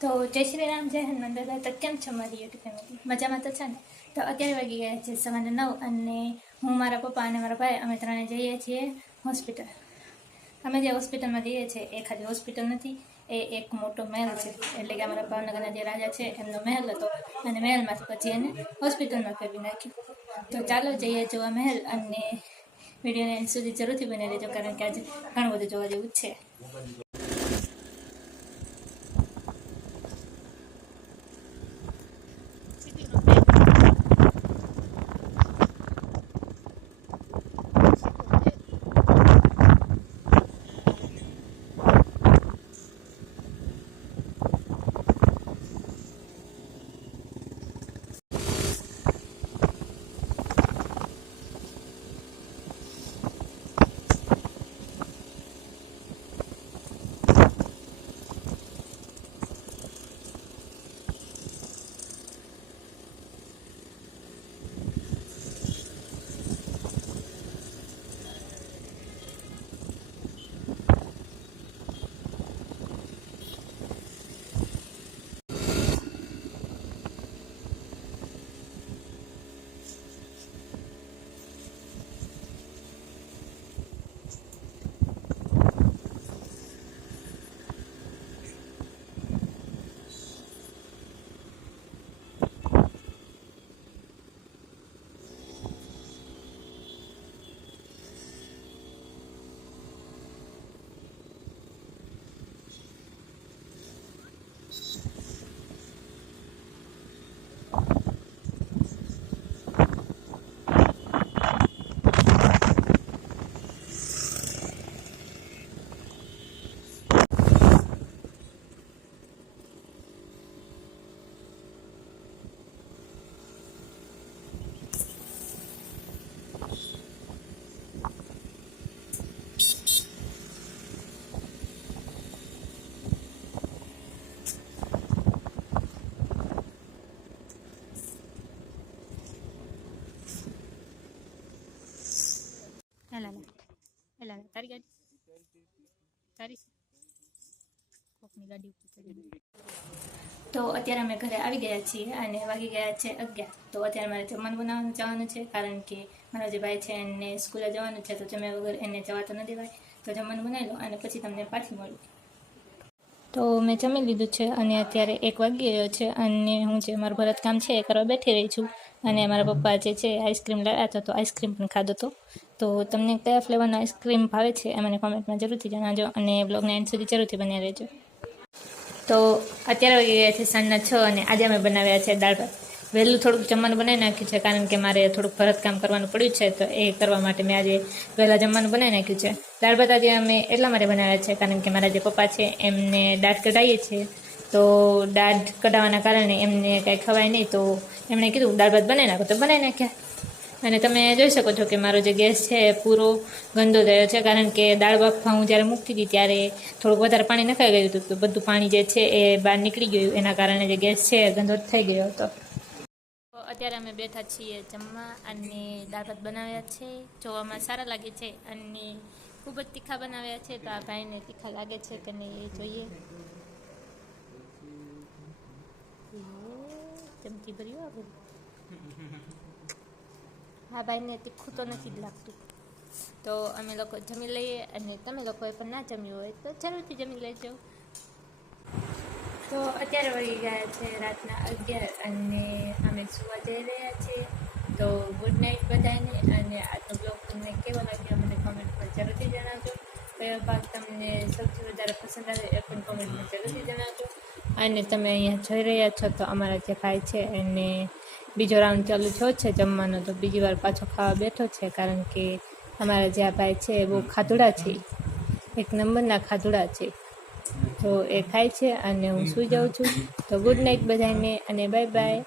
તો જય શ્રી રામ, જય હનુમાન દાદા. તો કેમ છો મારી યુટ્યુબ ફેમિલી? મજામાં તો છે ને? તો અત્યારે વાગી ગયા છે સવારે 9 અને હું, મારા પપ્પા અને મારા ભાઈ અમે ત્રણે જઈએ છીએ હોસ્પિટલ. અમે જે હોસ્પિટલમાં જઈએ છીએ એ ખાલી હોસ્પિટલ નથી, એ એક મોટો મહેલ છે. એટલે કે અમારા ભાવનગરના જે રાજા છે એમનો મહેલ હતો અને મહેલમાંથી પછી એને હોસ્પિટલમાં ફેરવી નાખ્યું. તો ચાલો જઈએ જોવા મહેલ, અને વિડીયોને એન્ડ સુધી જરૂરથી બની રહેજો કારણ કે આજે ઘણું બધું જોવા જેવું છે. તારી ગાડી તો અત્યારે અમે ઘરે આવી ગયા છીએ અને વાગી ગયા છે 11. તો અત્યારે મારે જમવાનું બનાવવાનું જવાનું છે કારણ કે મારો જે ભાઈ છે એને સ્કૂલે જવાનું છે, તો જમ્યા વગર એને જવા તો ન દેવાય. તો જમવાનું બનાવી લો અને પછી તમને પાછી મળું. તો મેં જમી લીધું છે અને અત્યારે 1 વાગી ગયો છે અને હું જે મારું ભરતકામ છે એ કરવા બેઠી રહી છું. અને મારા પપ્પા જે છે આઈસ્ક્રીમ લાવ્યા હતા, તો આઈસ્ક્રીમ પણ ખાધો હતો. તો તમને કયા ફ્લેવરનો આઈસ્ક્રીમ ભાવે છે એ મને કોમેન્ટમાં જરૂરથી જણાવજો અને બ્લોગને એન્ડ સુધી જરૂરથી બન્યા રહેજો. તો અત્યારે વાગી ગયા છે સાંજના 6 અને આજે અમે બનાવ્યા છે દાળ ભાત. વહેલું થોડુંક જમવાનું બનાવી નાખ્યું છે કારણ કે મારે થોડુંક ભરતકામ કરવાનું પડ્યું છે, તો એ કરવા માટે મેં આજે વહેલા જમવાનું બનાવી નાખ્યું છે. દાળ ભાત આજે અમે એટલા માટે બનાવ્યા છે કારણ કે મારા જે પપ્પા છે એમને દાઢ કઢાવીએ છીએ, તો દાઢ કઢાવવાના કારણે એમને કાંઈ ખવાય નહીં, તો એમણે કીધું દાળ ભાત બનાવી નાખો, તો બનાવી નાખ્યા. અને તમે જોઈ શકો છો કે મારો જે ગેસ છે એ પૂરો ગંદો થયો છે કારણ કે દાળ બાફવા હું જ્યારે મૂકતી હતી ત્યારે થોડુંક વધારે પાણી નખાઈ ગયું હતું, તો બધું પાણી જે છે એ બહાર નીકળી ગયું, એના કારણે જે ગેસ છે એ ગંદો થઈ ગયો હતો. તો અત્યારે અમે બેઠા છીએ જમવા અને દાળ ભાત બનાવ્યા છે. જોવામાં સારા લાગે છે અને ખૂબ જ તીખા બનાવ્યા છે. તો આ ભાઈને તીખા લાગે છે કે નહીં એ જોઈએ. ચમચી ભર્યું આ બધું. હા, ભાઈને તીખું તો નથી જ લાગતું. તો અમે લોકો જમી લઈએ અને તમે લોકોએ પણ ના જમ્યું હોય તો જરૂરથી જમી લેજો. તો અત્યારે વાગી ગયા છે રાતના 11 અને અમે સુવા જઈ રહ્યા છીએ. તો ગુડ નાઇટ બધાને. અને આજનો બ્લોગ તમને કેવો લાગ્યો મને કોમેન્ટમાં જરૂરથી જણાવજો. કયો ભાગ તમને સૌથી વધારે પસંદ આવે એ પણ કોમેન્ટમાં જરૂરથી જણાવજો. અને તમે અહીંયા જોઈ રહ્યા છો તો અમારા જે ભાઈ છે એને બીજો રાઉન્ડ ચાલુ થયો છે જમવાનો, તો બીજી વાર પાછો ખાવા બેઠો છે કારણ કે અમારા જે આ ભાઈ છે એ બહુ ખાધુડા છે, 1 નંબરના ખાધુડા છે. તો એ ખાય છે અને હું સૂઈ જાઉં છું. તો ગુડ નાઇટ બધાને અને બાય બાય.